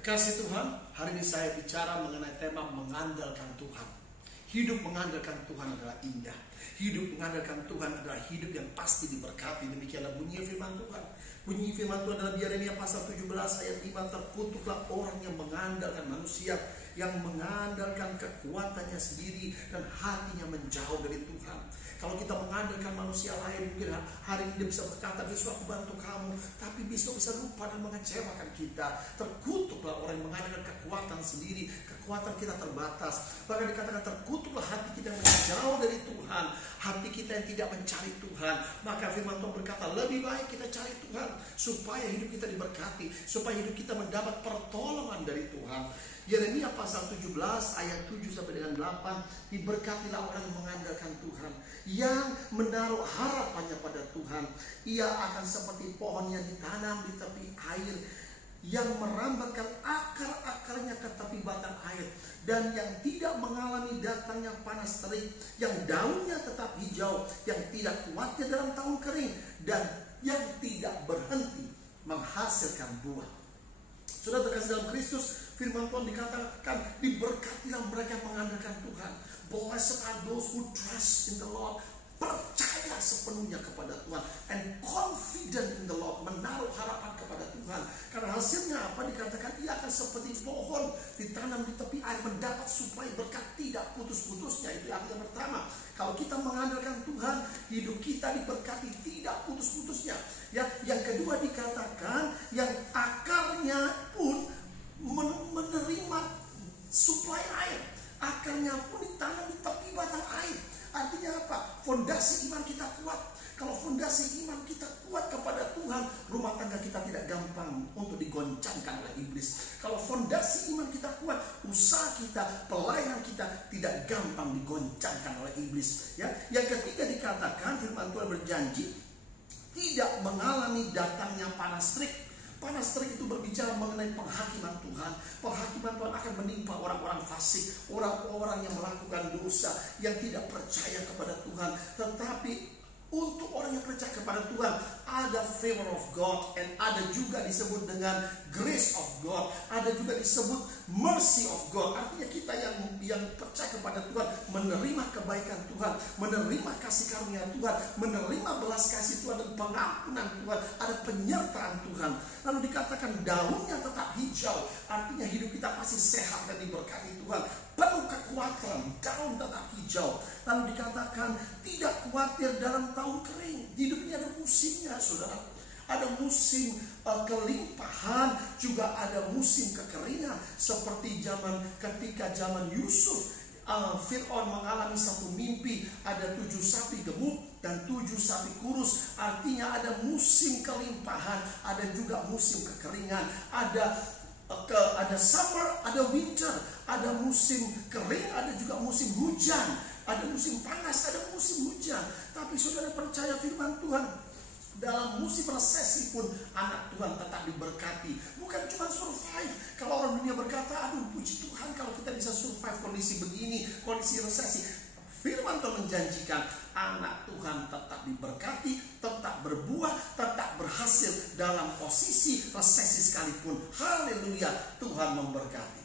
Kekasih Tuhan, hari ini saya bicara mengenai tema mengandalkan Tuhan. Hidup mengandalkan Tuhan adalah indah. Hidup mengandalkan Tuhan adalah hidup yang pasti diberkati. Demikianlah bunyi firman Tuhan. Bunyi firman Tuhan adalah Yeremia pasal 17 ayat 5. Terkutuklah orang yang mengandalkan manusia, yang mengandalkan kekuatannya sendiri dan hatinya menjauh dari Tuhan. Kalau kita mengandalkan manusia lain, mungkin hari ini dia bisa berkata, besok aku bantu kamu, tapi besok bisa lupa dan mengecewakan kita. Terkutuklah orang yang mengandalkan kekuatan sendiri. Kekuatan kita terbatas. Bahkan dikatakan terkutuklah hati kita yang menjauh dari Tuhan, hati kita yang tidak mencari Tuhan. Maka firman Tuhan berkata, lebih baik kita cari Tuhan supaya hidup kita diberkati, supaya hidup kita mendapat pertolongan dari Tuhan. Yeremia pasal 17 ayat 7 sampai dengan 8. Diberkatilah orang yang mengandalkan Tuhan, yang menaruh harapannya pada Tuhan. Ia akan seperti pohon yang ditanam di tepi air, yang merambatkan akar-akarnya ke tepi batang air, dan yang tidak mengalami datangnya panas terik, yang daunnya tetap hijau, yang tidak khawatir dalam tahun kering, dan yang tidak berhenti menghasilkan buah. Sudah terkasih dalam Kristus, firman Tuhan dikatakan, diberkatilah mereka yang mengandalkan Tuhan. Blessed are those who trust in the Lord. Percaya sepenuhnya kepada Tuhan, and confident in the Lord, menaruh harapan kepada Tuhan. Karena hasilnya apa? Dikatakan ia akan seperti pohon ditanam di tepi air, mendapat suplai berkat tidak putus-putusnya. Itu yang pertama. Kalau kita mengandalkan Tuhan, hidup kita diberkati tidak putus-putusnya. Ya, yang kedua dikatakan yang akarnya pun menerima suplai air. Akarnya pun ditanam di tepi batang air. Artinya apa? Fondasi iman kita kuat. Kalau fondasi iman kita kuat kepada Tuhan, rumah tangga kita tidak gampang untuk digoncangkan oleh iblis. Kalau fondasi iman kita kuat, usaha kita, pelayanan kita tidak gampang digoncangkan oleh iblis. Ya, yang ketiga dikatakan firman Tuhan berjanji tidak mengalami datangnya panas terik. Panas terik itu berbicara mengenai penghakiman Tuhan. Penghakiman Tuhan akan menimpa orang-orang fasik, orang-orang yang melakukan dosa, yang tidak percaya kepada Tuhan. Tetapi untuk orang yang percaya kepada Tuhan, ada favor of God, and ada juga disebut dengan grace of God, ada juga disebut mercy of God. Artinya kita yang percaya kepada Tuhan menerima kebaikan Tuhan, menerima kasih karunia Tuhan, menerima belas kasih Tuhan dan pengampunan Tuhan, ada penyertaan Tuhan. Lalu dikatakan daunnya tetap hijau, artinya hidup kita pasti sehat dan diberkati Tuhan, penuh kekuatan, daun tetap hijau. Lalu dikatakan tidak khawatir dalam tahun kering. Hidup ini ada musimnya, saudara. Ada musim kelimpahan, juga ada musim kekeringan. Seperti ketika zaman Yusuf, Fir'aun mengalami satu mimpi, ada 7 sapi gemuk dan 7 sapi kurus. Artinya ada musim kelimpahan, ada juga musim kekeringan. Ada summer, ada winter, ada musim kering, ada juga musim hujan, ada musim panas, ada musim hujan. Tapi saudara percaya firman Tuhan, dalam musim resesi pun anak Tuhan tetap diberkati. Bukan cuma survive. Kalau orang dunia berkata, aduh puji Tuhan kalau kita bisa survive kondisi begini, kondisi resesi. Firman Tuhan menjanjikan anak Tuhan tetap diberkati, tetap berbuah, tetap berhasil dalam posisi resesi sekalipun. Haleluya, Tuhan memberkati.